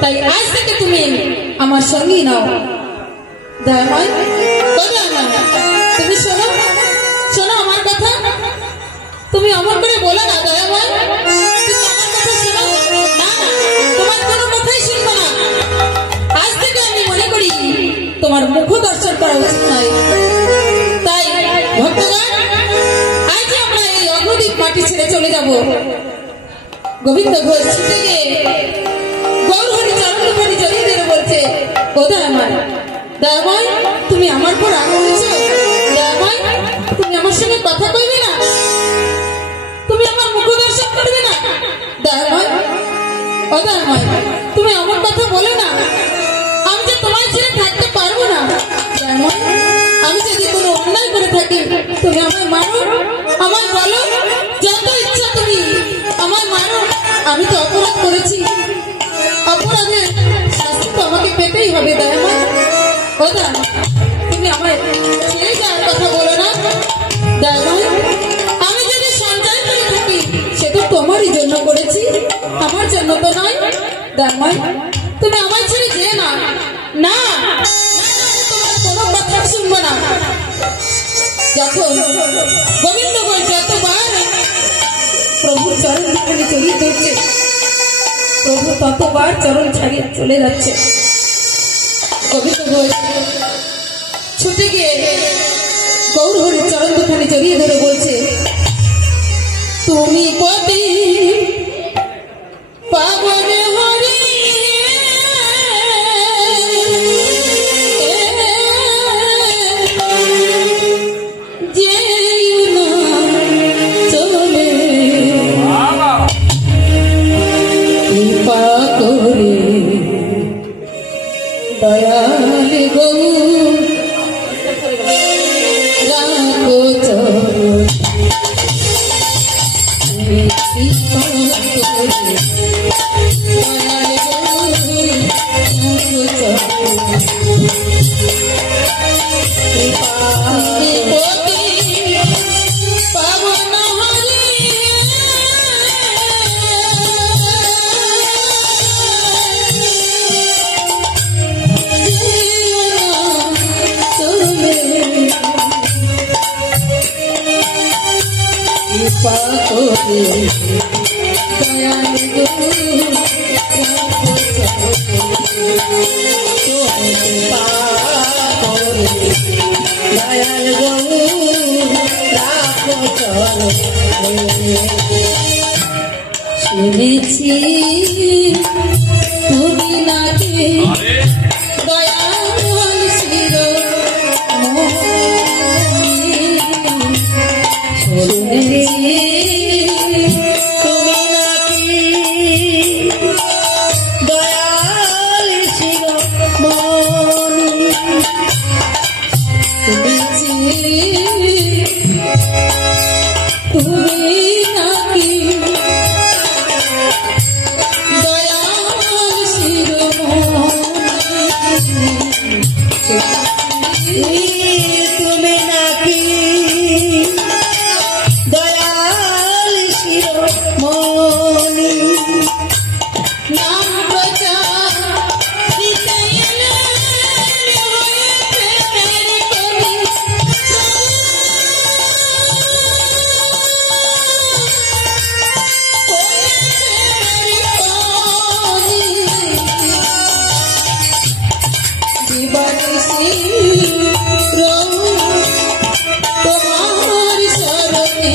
তাই আজ থেকে তুমি আমার সঙ্গী নাও। দয়াময় তুমি শোনো শোনো আমার কথা, তুমি অমর করে বলো না দয়াময়, তুমি আমার কথা শোনো। না না, তোমার কোনো কথাই শুনবো না। আজ থেকে আমি মনে করি তোমার মুখ দর্শন করা উচিত নয়। তাই ভক্তগণ, আজ আমরা এই অগ্রদীপ মাটি ছেড়ে চলে যাব। গোবিন্দ ঘোষ ছুটে গিয়ে গৌরহরি চরণপানি জড়িয়ে ধরে বলছে, ও দয়াময়, দয়াময় তুমি আমার পর রাগ করেছ? দয়াময় তুমি আমার সঙ্গে কথা কইবে না? তুমি আমার মুখ দর্শন করবে না? দয়াময়, ও দয়াময় তুমি আমার কথা বলো না, আমি যে তোমার ছেড়ে থাকতে পারবো না। দয়াময়, আমি যদি কোনো অন্যায় করে থাকি তুমি আমায় মানো, আমায় বলো, যত ইচ্ছা তুমি আমায় মানো। আমি তো অপরাধ করেছি, অপরাধের শাস্তি তো আমাকে পেতেই হবে। দয়াময়, ও দয়াময় তুমি আমায় ছেড়ে যাওয়ার কথা বলো না। দয়াময়, আমি যদি সঞ্চয় করে থাকি সে তো তোমারই জন্য করেছি, আমার জন্য তো নয়। দয়াময় তুমি আমার ছেড়ে যেও না। না, তোমার কোনো কথা শুনবো না। যখন গোবিন্দ ঘোষ যতবার প্রভুর চরণ এখানে চলিয়ে ধরছে, প্রভু ততবার চরণ ছাড়িয়ে চলে যাচ্ছে। গোবিন্দ ঘোষ ছুটে গিয়ে গৌরহরির চরণ দুখানে জড়িয়ে ধরে বলছে, তুমি কবে পাবন হরি দয়াল গৌ রাখো চরণ, শুনেছি তুমি নাকি দয়াল শির শুনেছি তুমি নাকি দয়াল শির শুনেছি তুমি নাকি তুমি নাকি দয়াল শিরোমণি নাম প্রচার তোমার শরণে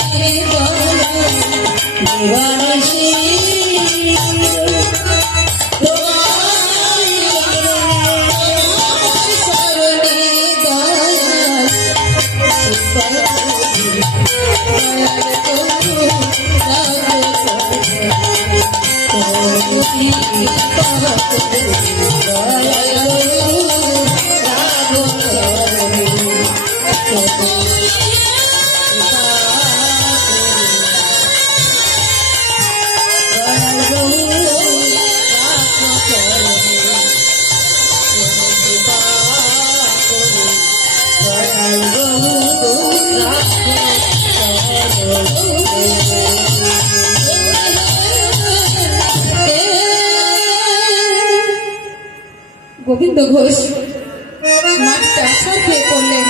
গোবিন্দ ঘোষ মাটিতে আছাড় খেয়ে পড়লেন।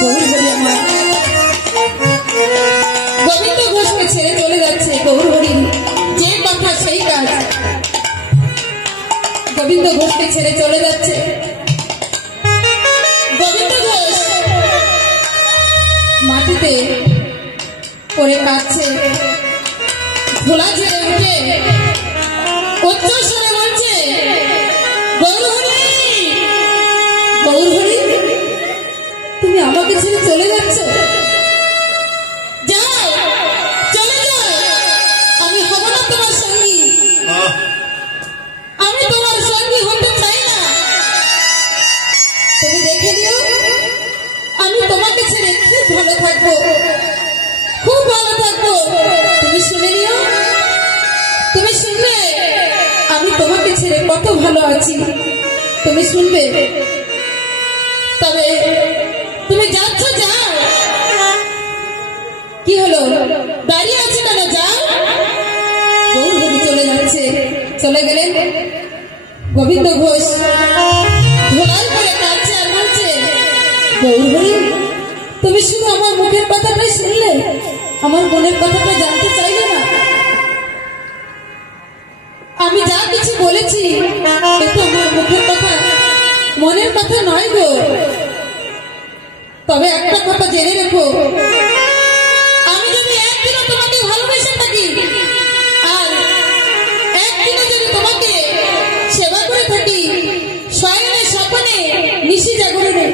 গৌরহরি আমার গোবিন্দ ঘোষকে ছেড়ে চলে যাচ্ছে। গৌরহরি যে কথা সেই কাজ, গোবিন্দ ঘোষকে ছেড়ে চলে যাচ্ছে। গোবিন্দ ঘোষ মাটিতে পড়ে কাঁদছে। খোলা ছেড়ে উঠে উচ্চস্বরে বলছে, গৌরহরি, গৌরহরি, তুমি আমাকে ছেড়ে চলে যাচ্ছ? যাও, চলে যাও, আমি হব না তোমার সঙ্গী, আমি তোমার সঙ্গী হতে চাই না। তুমি দেখে নিও, আমি তোমাকে ছেড়ে খুব ভালো থাকবো, খুব ভালো থাকবো। তুমি শুনে নিও, তুমি শুনবে আমি তোমাকে ছেড়ে কত ভালো আছি, তুমি শুনবে। তবে তুমি যাচ্ছ, যাও। কি হলো, দাঁড়িয়ে আছে কেন? যাও। গৌরহরি চলে যাচ্ছে। চলে গেলেন। গোবিন্দ ঘোষ ধোলাই করে কাঁদছে আর বলছে, গৌরহরি, তুমি শুধু আমার মুখের কথাটাই শুনলে, আমার মনের কথাটা জানতে চাইলে না। আমি যা কিছু বলেছি এটা আমার মুখের কথা, মনের কথা নয় গো। তবে একটা কথা জেনে রেখো, আমি যদি একদিনও তোমাকে ভালোবেসে থাকি আর একদিনও যদি তোমাকে সেবা করে থাকি, শয়নে স্বপ্নে নিশি জাগরণে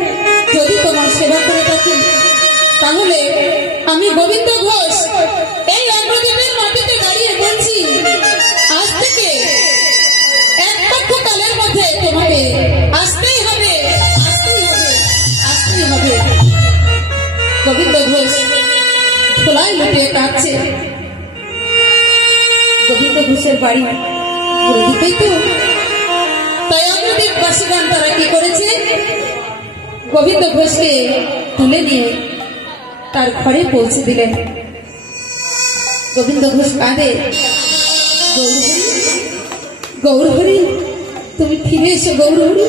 যদি তোমার সেবা করে থাকি, তাহলে আমি গোবিন্দ ঘোষ এই অগ্রদ্বীপের মাটিতে দাঁড়িয়ে বলছি, আজ থেকে এক পক্ষ কালের মধ্যে তোমাকে আসতেই হবে, আসতেই হবে, আসতেই হবে। গোবিন্দ ঘোষ খোলাই লুটিয়ে কাঁদছে। গোবিন্দ ঘোষের বাড়ি দিকেই তো, তাই অগ্রদ্বীপবাসীগণ তারা কি করেছে, গোবিন্দ ঘোষকে তুলে নিয়ে তার ঘরে পৌঁছে দিলেন। গোবিন্দ ঘোষ কাঁদে, গৌরহরি, গৌরহরি, তুমি ফিরে এসো গৌরহরি।